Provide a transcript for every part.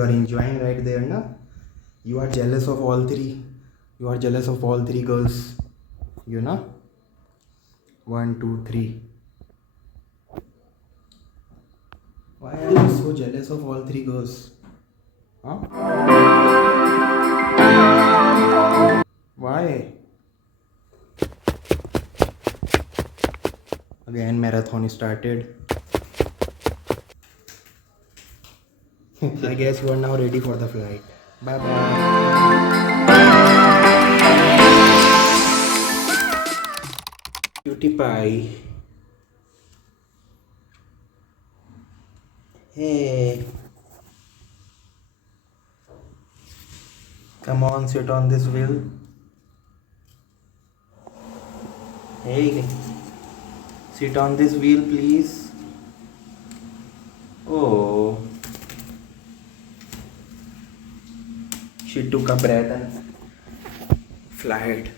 You are enjoying right there, na? You are jealous of all three. You are jealous of all three girls. You know? One, two, three. Why are you so jealous of all three girls? Huh? Why? Again, marathon started. I guess you are now ready for the flight. Bye bye. Cutie pie. Hey. Come on, sit on this wheel. Hey. Sit on this wheel, please. Oh. She took a breath and flight.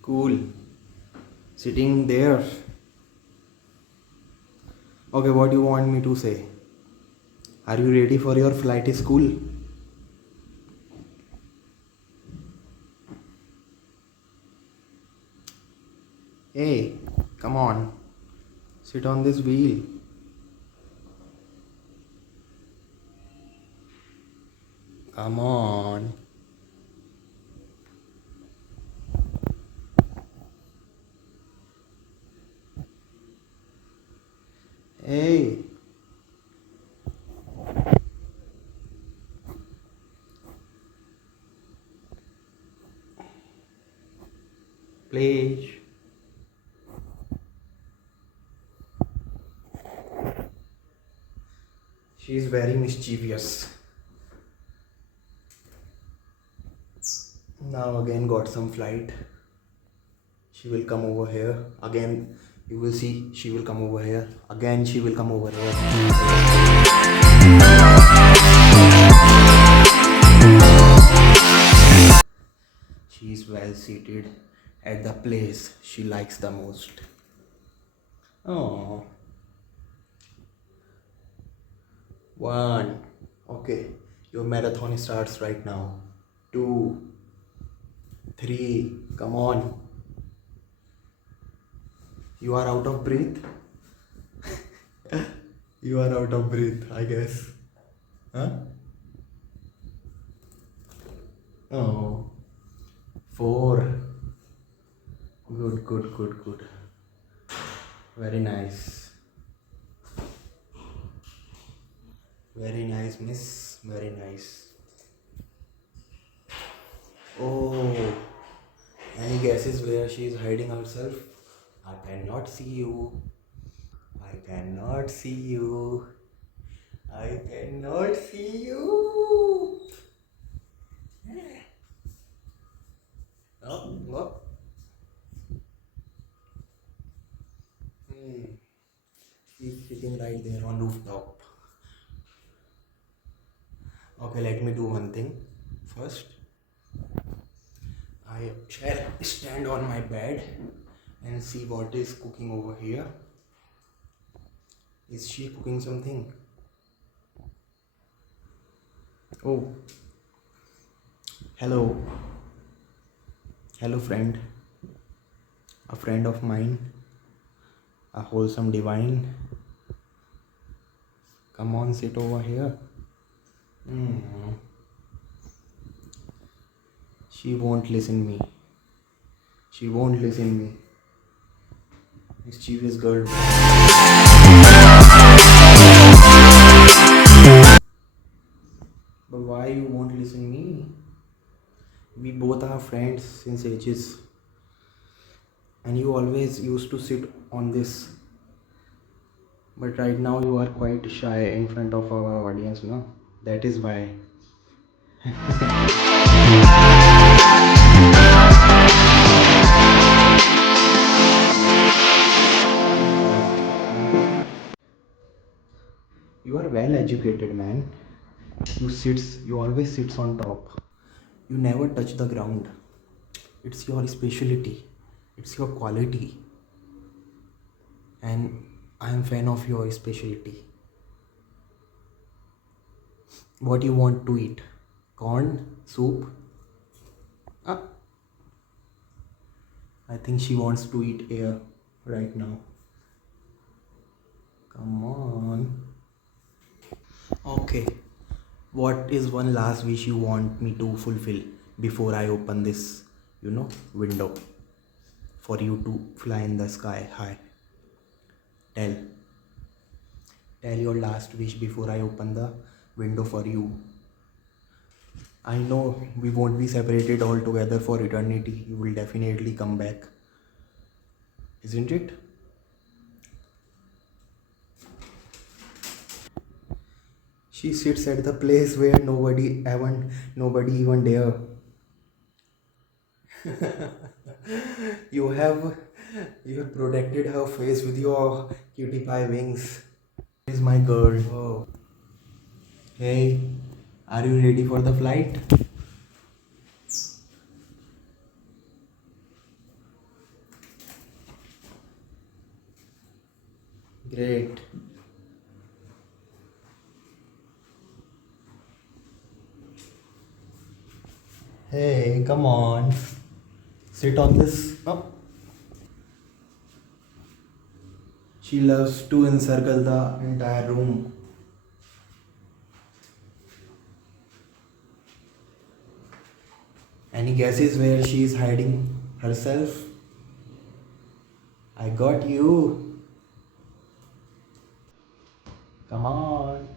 Cool. Sitting there. Okay, what do you want me to say? Are you ready for your flight school? Hey, come on. Sit on this wheel. Come on. Hey. Please. She is very mischievous. Now again got some flight. She will come over here. Again you will see she will come over here. Again she will come over here. She is well seated at the place she likes the most. Oh. One. Okay. Your marathon starts right now. 2, 3. Come on. You are out of breath? You are out of breath, I guess. Huh? Oh. 4. Good, good, good, good. Very nice. Very nice, miss. Very nice. Oh. Any guesses where she is hiding herself? I cannot see you. I cannot see you. I cannot see you. Oh, what? She's sitting right there on rooftop. Okay, let me do one thing. First, I shall stand on my bed and see what is cooking over here. Is she cooking something? Oh, hello. Hello, friend. A friend of mine. A wholesome divine. Come on, sit over here. She won't listen me. She won't listen me. Mischievous girl. But why you won't listen me? We both are friends since ages. And you always used to sit on this. But right now you are quite shy in front of our audience, no? That is why. You are well educated, man. You always sits on top. You never touch the ground. It's your specialty. It's your quality. and I am fan of your specialty. What you want to eat? Corn soup? Ah, I think she wants to eat air right now. Come on. Okay. What is one last wish you want me to fulfill before I open this, window for you to fly in the sky high? Tell. Tell your last wish before I open the window for you. I know we won't be separated altogether for eternity. You will definitely come back, isn't it? She sits at the place where nobody even dare. You have you have protected her face with your cutie pie wings. Is my girl. Oh. Hey, are you ready for the flight? Great. Hey, come on. Sit on this. Oh. She loves to encircle the entire room. Any guesses where she is hiding herself? I got you. Come on.